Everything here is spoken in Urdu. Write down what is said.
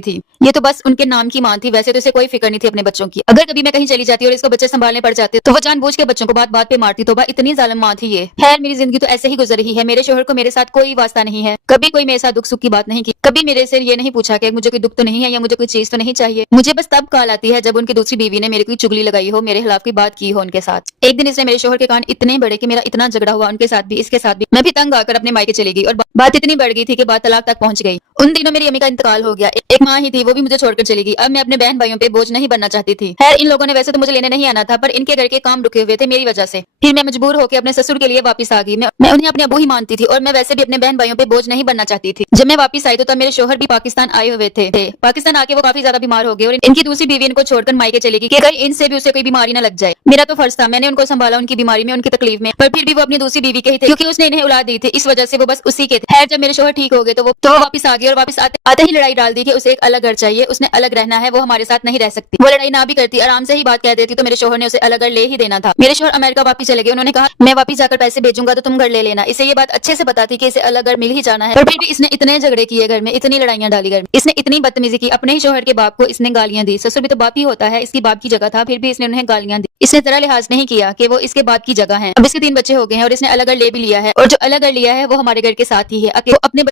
تھی. یہ تو بس ان کے نام کی ماں تھی, ویسے تو اسے کوئی فکر نہیں تھی اپنے بچوں کی. اگر کبھی میں کہیں چلی جاتی اور اس کو بچے سنبھالنے پڑ جاتے تو وہ جان بوجھ کے بچوں کو بات بات پہ مارتی. توبہ اتنی ظالم ماں تھی یہ. خیر میری زندگی تو ایسے ہی گزر رہی ہے. میرے شوہر کو میرے ساتھ کوئی واسطہ نہیں ہے, کبھی کوئی میرے ساتھ دکھ سکھ کی بات نہیں کی, کبھی میرے سے یہ نہیں پوچھا کہ مجھے کوئی دکھ تو نہیں ہے یا مجھے کوئی چیز تو نہیں چاہیے. مجھے بس تب کال آتی ہے جب ان کی دوسری بیوی نے میری کوئی چگلی لگائی ہو, میرے خلاف کوئی بات کی ہو ان کے ساتھ. ایک دن اس نے میرے شوہر کے کان اتنے بڑے کہ میرا اتنا جھگڑا ہوا ان کے ساتھ بھی اس کے ساتھ بھی. میں بھی تنگ آ کر اپنے مائکے چلی گئی اور بات اتنی بڑھ گئی تھی کہ بات طلاق تک پہنچ گئی. ان دنوں میری امی کا انتقال ہو گیا. ایک ماں ہی تھی, وہ بھی مجھے چھوڑ کر چلی گئی. اب میں اپنے بہن بھائیوں پہ بوجھ نہیں بننا چاہتی تھی. خیر ان لوگوں نے ویسے تو مجھے لینے نہیں آنا تھا, پر ان کے گھر کے کام رکے ہوئے تھے میری وجہ سے. پھر میں مجبور ہو کے اپنے سسر کے لیے واپس آ گئی. میں انہیں اپنے ابو ہی مانتی تھی اور میں ویسے بھی اپنے بہن بھائیوں پہ بوجھ نہیں بننا چاہتی تھی. جب میں واپس آئی تو تب میرے شوہر بھی پاکستان آئے ہوئے تھے. پاکستان آ کے وہ کافی زیادہ بیمار ہو گئے اور ان کی دوسری بیوی ان کو چھوڑ کر مائکے چلے گئی کہ کہیں ان سے بھی اسے کوئی بیماری نہ لگ جائے. میرا تو فرض تھا, میں نے ان کو سنبھالا ان کی بیماری میں, ان کی تکلیف میں, پر پھر بھی وہ اپنی دوسری بیوی کے ہی تھے کیونکہ اس نے انہیں اولاد دی تھی, اس وجہ سے وہ بس اسی کے تھے. خیر جب میرے شوہر ٹھیک ہو گئے تو وہ واپس آ گئے اور واپس آتے ہی لڑائی ڈال دی کہ اسے ایک الگ گھر چاہیے, اس نے الگ رہنا ہے, وہ ہمارے ساتھ نہیں رہ سکتی. وہ لڑائی نہ بھی کرتی, آرام سے ہی بات کہہ دیتی, تو میرے شوہر نے اسے الگ گھر لے ہی دینا تھا. میرے شوہر امریکہ واپس چلے گئے. انہوں نے کہا میں واپس جا کر پیسے بھیجوں گا تو تم گھر لے لینا. اسے یہ بات اچھے سے پتا تھی کہ اسے الگ گھر مل ہی جانا ہے, پر پھر بھی اس نے اتنے جھگڑے کیے گھر میں, اتنی لڑائیاں ڈالی گھر میں, اس نے اتنی بدتمیزی کی. اپنے ہی شوہر کے باپ کو اس نے گالیاں دی. سسر بھی تو باپ ہی ہوتا ہے, اس کی باپ کی جگہ تھا, پھر بھی اس نے انہیں گالیاں دی. اس نے ذرا لحاظ نہیں کیا کہ وہ اس کے باپ کی جگہ ہیں. اب اس کے 3 بچے ہو گئے ہیں اور اس نے الگ گھر لے بھی لیا ہے, اور جو الگ گھر لیا ہے وہ ہمارے گھر کے ساتھ ہی ہے. وہ اپنے